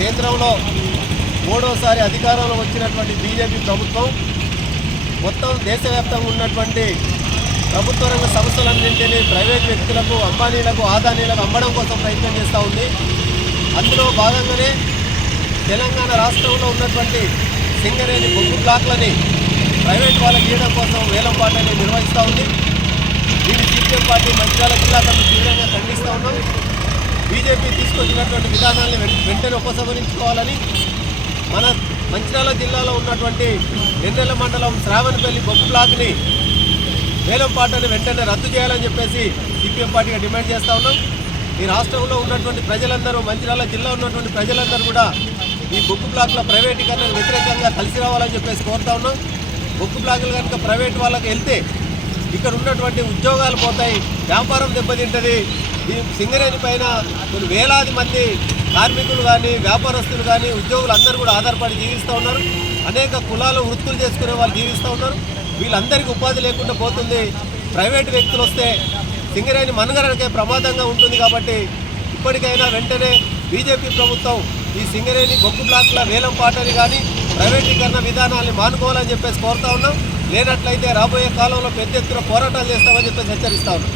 కేంద్రంలో మూడోసారి అధికారంలో వచ్చినటువంటి బీజేపీ ప్రభుత్వం మొత్తం దేశవ్యాప్తంగా ఉన్నటువంటి ప్రభుత్వ రంగ సంస్థలన్నింటినీ ప్రైవేట్ వ్యక్తులకు, అంబానీలకు, ఆదానీలకు అమ్మడం కోసం ప్రయత్నం చేస్తూ ఉంది. అందులో భాగంగానే తెలంగాణ రాష్ట్రంలో ఉన్నటువంటి సింగరేణి బొగ్గు బ్లాక్లని ప్రైవేట్ వాళ్ళకి ఇవ్వడం కోసం వేలంపాటని నిర్వహిస్తూ ఉంది. దీన్ని సిపిఎం పార్టీ మంచిర్యాల జిల్లా కమిటీ తీవ్రంగా ఖండిస్తూ ఉన్నాం. బీజేపీ తీసుకొచ్చినటువంటి విధానాన్ని వెంటనే ఉపసంహరించుకోవాలని, మన మంచిర్యాల జిల్లాలో ఉన్నటువంటి ఎన్నెల మండలం శ్రావణపల్లి బొగ్గు బ్లాక్ని వేలంపాటని వెంటనే రద్దు చేయాలని చెప్పేసి సిపిఎం పార్టీగా డిమాండ్ చేస్తూ ఉన్నాం. ఈ రాష్ట్రంలో ఉన్నటువంటి ప్రజలందరూ, మంచిర్యాల జిల్లా ఉన్నటువంటి ప్రజలందరూ కూడా ఈ బొగ్గు బ్లాక్ల ప్రైవేటీకరణకు వ్యతిరేకంగా కలిసి రావాలని చెప్పేసి కోరుతా ఉన్నాం. బొగ్గు బ్లాకులు కనుక ప్రైవేట్ వాళ్ళకి వెళ్తే ఇక్కడ ఉన్నటువంటి ఉద్యోగాలు పోతాయి, వ్యాపారం దెబ్బతింటుంది. ఈ సింగరేణి పైన కొన్ని వేలాది మంది కార్మికులు కానీ, వ్యాపారస్తులు కానీ, ఉద్యోగులు అందరూ కూడా ఆధారపడి జీవిస్తూ ఉన్నారు. అనేక కులాలు, వృత్తులు చేసుకునే వాళ్ళు జీవిస్తూ ఉన్నారు. వీళ్ళందరికీ ఉపాధి లేకుండా పోతుంది. ప్రైవేటు వ్యక్తులు వస్తే సింగరేణి మనుగడకే ప్రమాదంగా ఉంటుంది. కాబట్టి ఇప్పటికైనా వెంటనే బీజేపీ ప్రభుత్వం ఈ సింగరేణి బొగ్గు బ్లాక్ల వేలంపాటని కానీ ప్రైవేటీకరణ విధానాన్ని మానుకోవాలని చెప్పేసి కోరుతా ఉన్నాం. లేనట్లయితే రాబోయే కాలంలో పెద్ద ఎత్తున పోరాటాలు చేస్తామని చెప్పేసి హెచ్చరిస్తా ఉన్నాం.